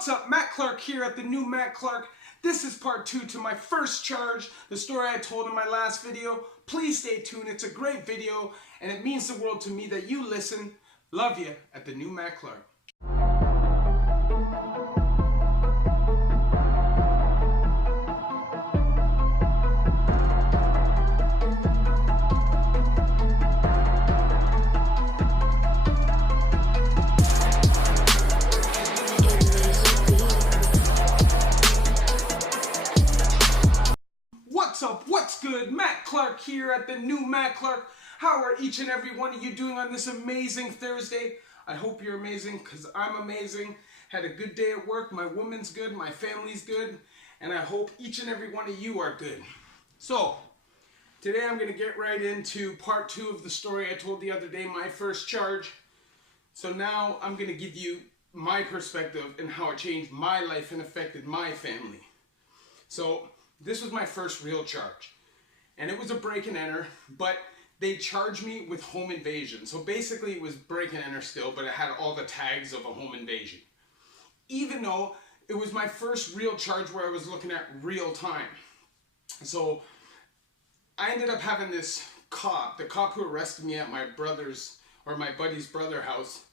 What's up, Matt Clark here at the new Matt Clark. This is part 2 to my first charge, the story I told in my last video. Please stay tuned, it's a great video, and it means the world to me that you listen. Love you at the new Matt Clark. What's up? What's good? Matt Clark here at the new Matt Clark. How are each and every one of you doing on this amazing Thursday? I hope you're amazing because I'm amazing. Had a good day at work. My woman's good. My family's good. And I hope each and every one of you are good. So, today I'm going to get right into part 2 of the story I told the other day, my first charge. So now I'm going to give you my perspective and how it changed my life and affected my family. So, this was my first real charge, and it was a break and enter, but they charged me with home invasion. So basically it was break and enter still, but it had all the tags of a home invasion. Even though it was my first real charge where I was looking at real time. So I ended up having this cop, the cop who arrested me at my brother's, or my buddy's brother house.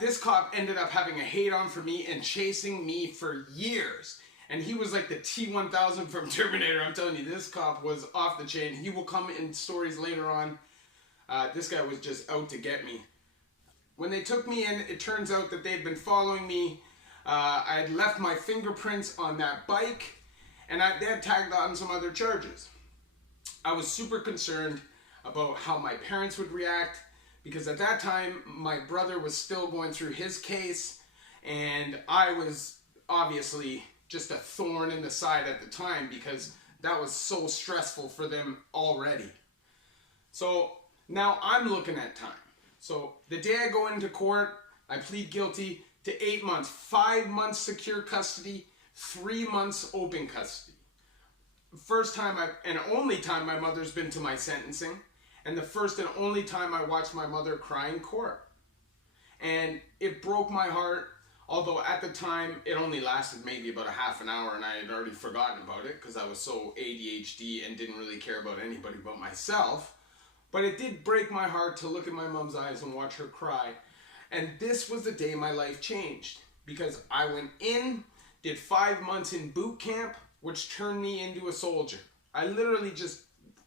This cop ended up having a hate on for me and chasing me for years. And he was like the T-1000 from Terminator. I'm telling you, this cop was off the chain. He will come in stories later on. This guy was just out to get me. When they took me in, it turns out that they'd been following me. I had left my fingerprints on that bike, and they had tagged on some other charges. I was super concerned about how my parents would react, because at that time, my brother was still going through his case, and I was obviously just a thorn in the side at the time because that was so stressful for them already. So now I'm looking at time. So the day I go into court, I plead guilty to 8 months, 5 months secure custody, 3 months open custody. First time and only time my mother's been to my sentencing, and the first and only time I watched my mother cry in court. And it broke my heart. Although at the time, it only lasted maybe about a half an hour and I had already forgotten about it because I was so ADHD and didn't really care about anybody but myself. But it did break my heart to look in my mom's eyes and watch her cry. And this was the day my life changed because I went in, did 5 months in boot camp, which turned me into a soldier. I literally just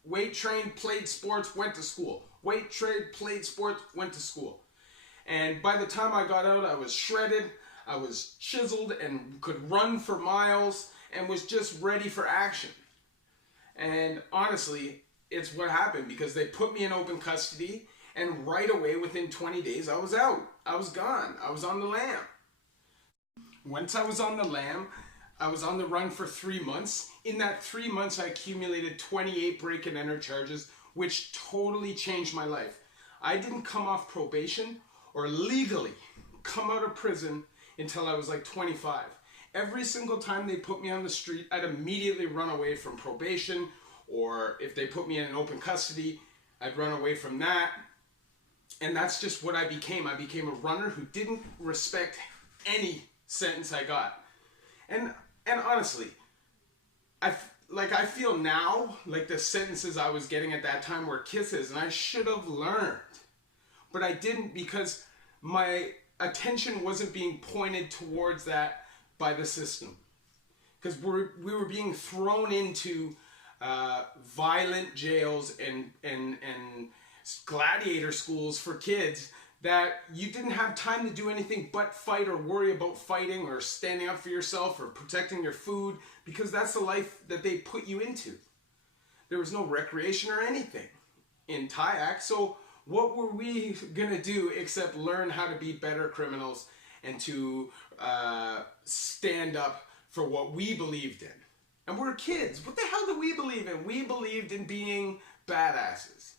weight trained, played sports, went to school. Weight trained, played sports, went to school. And by the time I got out, I was shredded. I was chiseled and could run for miles and was just ready for action. And honestly, it's what happened because they put me in open custody and right away within 20 days I was out. I was gone. I was on the lam. Once I was on the lam, I was on the run for 3 months. In that 3 months I accumulated 28 break and enter charges, which totally changed my life. I didn't come off probation or legally come out of prison until I was like 25. Every single time they put me on the street, I'd immediately run away from probation, or if they put me in an open custody, I'd run away from that. And that's just what I became. I became a runner who didn't respect any sentence I got. And honestly, I feel now like the sentences I was getting at that time were kisses, and I should have learned. But I didn't because my attention wasn't being pointed towards that by the system. Because we were being thrown into violent jails and gladiator schools for kids that you didn't have time to do anything but fight or worry about fighting or standing up for yourself or protecting your food, because that's the life that they put you into. There was no recreation or anything in TIAC, so what were we gonna do except learn how to be better criminals and to stand up for what we believed in? And we're kids. What the hell do we believe in? We believed in being badasses.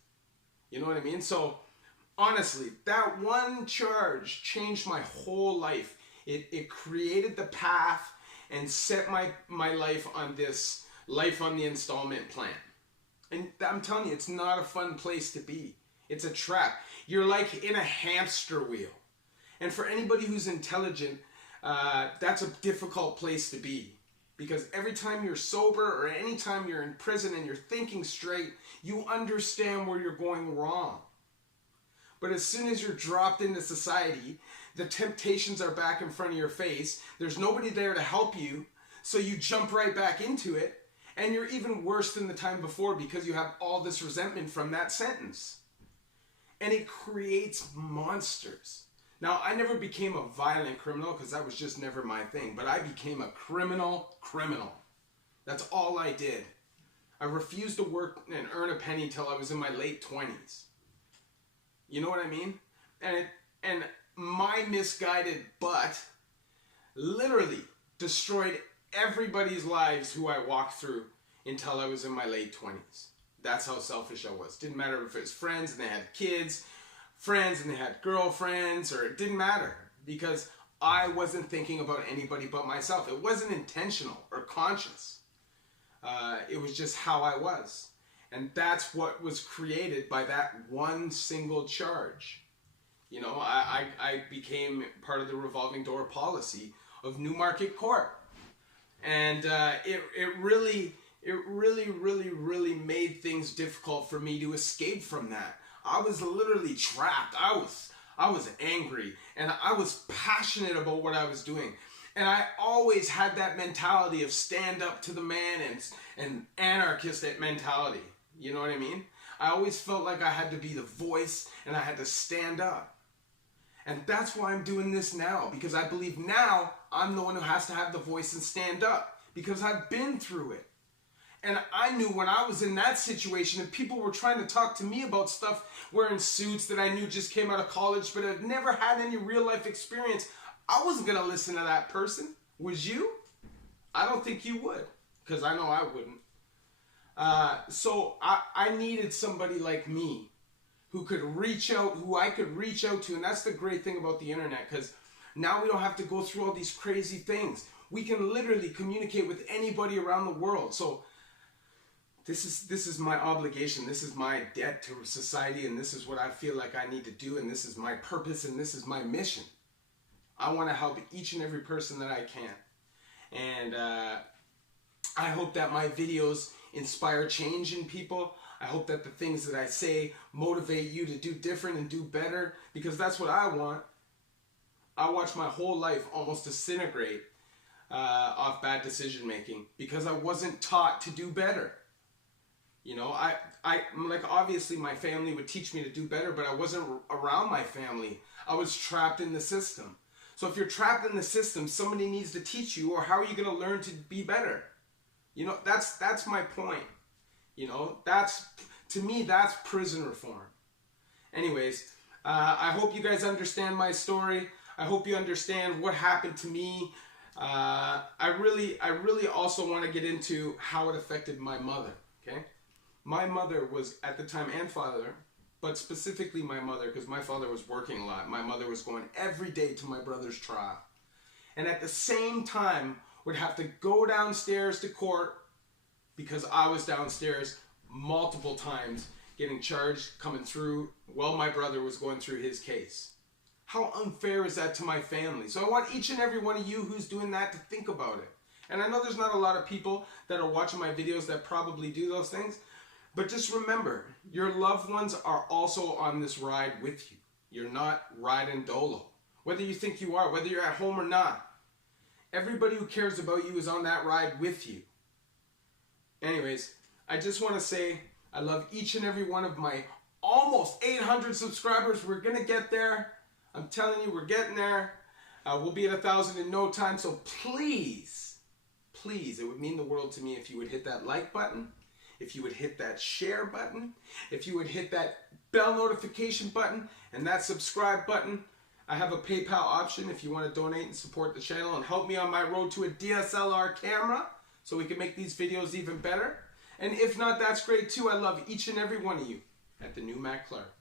You know what I mean? So honestly, that one charge changed my whole life. It created the path and set my life on this life on the installment plan. And I'm telling you, it's not a fun place to be. It's a trap. You're like in a hamster wheel. And for anybody who's intelligent, that's a difficult place to be. Because every time you're sober or any time you're in prison and you're thinking straight, you understand where you're going wrong. But as soon as you're dropped into society, the temptations are back in front of your face. There's nobody there to help you, so you jump right back into it, and you're even worse than the time before because you have all this resentment from that sentence. And it creates monsters. Now, I never became a violent criminal because that was just never my thing, but I became a criminal. That's all I did. I refused to work and earn a penny till I was in my late 20s. You know what I mean? And my misguided butt literally destroyed everybody's lives who I walked through until I was in my late 20s. That's how selfish I was. Didn't matter if it was friends and they had kids, friends and they had girlfriends, or it didn't matter because I wasn't thinking about anybody but myself. It wasn't intentional or conscious. It was just how I was. And that's what was created by that one single charge. You know, I became part of the revolving door policy of Newmarket Court. And it really made things difficult for me to escape from that. I was literally trapped. I was angry, and I was passionate about what I was doing. And I always had that mentality of stand up to the man and anarchist mentality. You know what I mean? I always felt like I had to be the voice and I had to stand up. And that's why I'm doing this now, because I believe now I'm the one who has to have the voice and stand up, because I've been through it. And I knew when I was in that situation and people were trying to talk to me about stuff wearing suits that I knew just came out of college but had never had any real life experience, I wasn't going to listen to that person. Was you? I don't think you would, because I know I wouldn't. So I needed somebody like me who could reach out, who I could reach out to. And that's the great thing about the internet, because now we don't have to go through all these crazy things. We can literally communicate with anybody around the world. So this is my obligation. This is my debt to society, and this is what I feel like I need to do, and this is my purpose, and this is my mission. I want to help each and every person that I can. And I hope that my videos inspire change in people. I hope that the things that I say motivate you to do different and do better, because that's what I want. I watched my whole life almost disintegrate off bad decision making because I wasn't taught to do better. You know, I like, obviously my family would teach me to do better, but I wasn't around my family. I was trapped in the system. So if you're trapped in the system, somebody needs to teach you, or how are you going to learn to be better? You know, that's my point. You know, to me, that's prison reform. Anyways, I hope you guys understand my story. I hope you understand what happened to me. I really also want to get into how it affected my mother, okay? My mother was, at the time, and father, but specifically my mother, because my father was working a lot. My mother was going every day to my brother's trial. And at the same time, would have to go downstairs to court because I was downstairs multiple times getting charged, coming through while my brother was going through his case. How unfair is that to my family? So I want each and every one of you who's doing that to think about it. And I know there's not a lot of people that are watching my videos that probably do those things, but just remember, your loved ones are also on this ride with you. You're not riding dolo. Whether you think you are, whether you're at home or not, everybody who cares about you is on that ride with you. Anyways, I just want to say I love each and every one of my almost 800 subscribers. We're going to get there. I'm telling you, we're getting there. We'll be at 1,000 in no time. So please, it would mean the world to me if you would hit that like button, if you would hit that share button, if you would hit that bell notification button and that subscribe button. I have a PayPal option if you want to donate and support the channel and help me on my road to a DSLR camera so we can make these videos even better. And if not, that's great too. I love each and every one of you at the new Matt Clark.